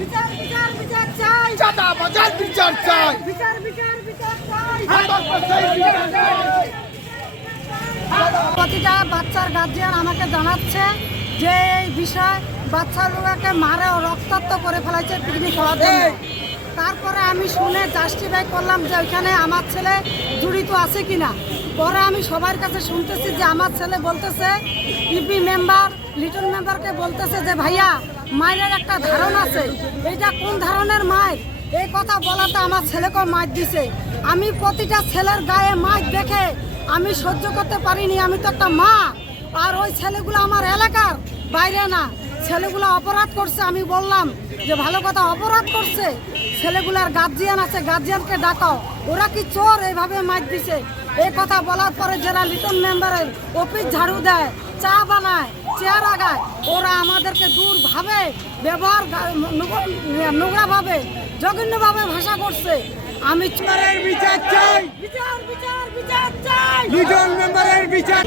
বিচার বিচার বিচার চাই, চাঁদা বাজার বিচার চাই, বিচার বিচার বিচার চাই, প্রতিটা বাচ্চার গার্জিয়ান আমাকে জানাচ্ছে যে এই বিষয় বাচ্চা লোককে মারে ও রক্তাক্ত করে ফেলাইছে পিকনিক খাওয়ার জন্য। তারপরে আমি শুনে জাস্টিফাই করলাম যে ওইখানে আমার ছেলে জড়িত আছে কিনা। পরে আমি সবার কাছে শুনতেছি যে আমার ছেলে বলতেছে ইপি মেম্বার লিটন মেম্বারকে বলতেছে যে ভাইয়া মায়ের একটা ধারণ আছে, এইটা কোন ধরনের মায়ের, এই কথা বলাতে আমার ছেলেকেও মার দিছে। আমি প্রতিটা ছেলের গায়ে মার দেখে আমি সহ্য করতে পারিনি। আমি তো একটা মা, আর ওই ছেলেগুলো আমার এলাকার বাইরে না, ছেলেগুলো অপরাধ করছে। আমি বললাম যে ভালো কথা, অপরাধ করছে, ছেলেগুলার গার্জিয়ান আছে, গার্জিয়ানকে ডাকাও, ওরা কি চোর এইভাবে মার দিছে। এই কথা বলার পরে যারা লিটন মেম্বারের অফিস ঝাড়ু দেয়, চা বানায়, চেয়ার আগায়, ওরা আমাদেরকে দূরভাবে ব্যবহার, নোংরাভাবে, জঘন্যভাবে ভাষা করছে। আমি বিচার চাই, বিচার বিচার বিচার চাই, লিটন মেম্বারের বিচার।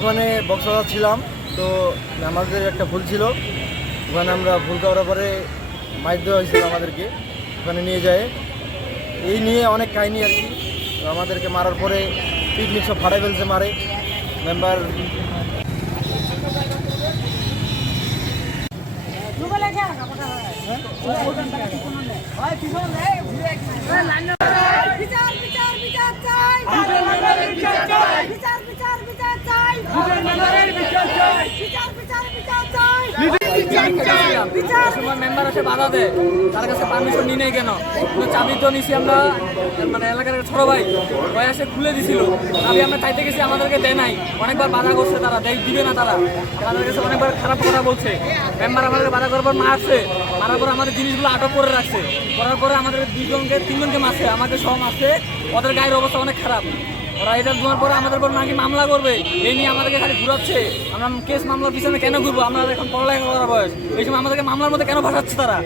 ওখানে বক্সবাজার ছিলাম, তো আমাদের একটা ভুল ছিল, ওখানে আমরা ভুল করার পরে মাইক দেওয়া হয়েছিল আমাদেরকে, ওখানে নিয়ে যায়। এই নিয়ে অনেক কাহিনী আর কি। তো আমাদেরকে মারার পরে পিকনিক সব ফাটাই ফেলছে, মারে মেম্বার। বিচার বিচার বিচার চাই, বিচার বিচার বিচার চাই, বিচার বিচার বিচার চাই। মেম্বার এসে বাধা দেয়, তার কাছে পারমিশন নিয়ে নেই কেন? চাবি তো নিছি আমরা, মানে এলাকার ছোট ভাই ওই এসে খুলে দিছিল চাবি, আমরা চাইতে গেছি, আমাদেরকে দেয় নাই। অনেকবার বাধা করছে তারা, দিবে না তারা, তাদের কাছে অনেকবার খারাপ কথা বলছে। মেম্বার আমাদের বাধা করার পর মারছে, মারার পর আমাদের জিনিসগুলো আটক করে রাখছে, করার পরে আমাদের তিনজনকে মারছে, আমাদের সব মারছে। ওদের গায়ের অবস্থা অনেক খারাপ। ওরা এটা দেওয়ার পরে আমাদের উপর নাকি মামলা করবে, এই নিয়ে আমাদেরকে খালি ঘুরাচ্ছে। আমরা কেস মামলার পিছনে কেন ঘুরবো? আমরা এখন পড়ালেখা করার বয়স, এই সময় আমাদেরকে মামলার মধ্যে কেন ভাসাচ্ছে তারা?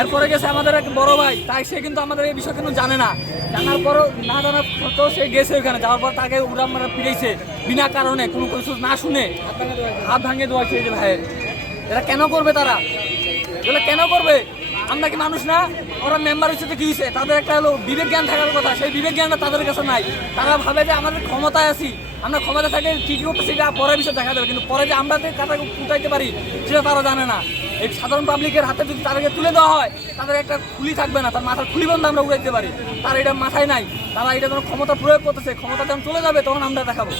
এরপরে গেছে আমাদের এক বড় ভাই, তাই সে কিন্তু আমাদের এই বিষয় কিন্তু জানে না, জানার পরও না জানার তো সে গেছে ওখানে, যাওয়ার পর তাকে উড়া মারা পিড়েছে বিনা কারণে, কোনো কিছু না শুনে হাত ভাঙিয়ে দেওয়া হয়েছে। এই যে ভাইয়ের এরা কেন করবে? তারা এগুলো কেন করবে? আমরা কি মানুষ না? ওরা মেম্বার হচ্ছে তো কি হয়েছে? তাদের একটা হলো বিবেক জ্ঞান থাকার কথা, সেই বিবেক জ্ঞানটা তাদের কাছে নাই। তারা ভাবে যে আমাদের ক্ষমতায় আছি, আমরা ক্ষমতা থাকে ঠিকই করতেছি, এটা পরের বিষয় দেখা যাবে, কিন্তু পরে যে আমরা কাটাকে উঠাইতে পারি সেটা তারা জানে না। এই সাধারণ পাবলিকের হাতে যদি তাদেরকে তুলে দেওয়া হয়, তাদের একটা খুলি থাকবে না, তার মাথার খুলি বন্ধ আমরা উড়াইতে পারি, তার এটা মাথায় নাই। তারা এটা যখন ক্ষমতা প্রয়োগ করতেছে, ক্ষমতা যখন চলে যাবে তখন আমরা দেখাবো।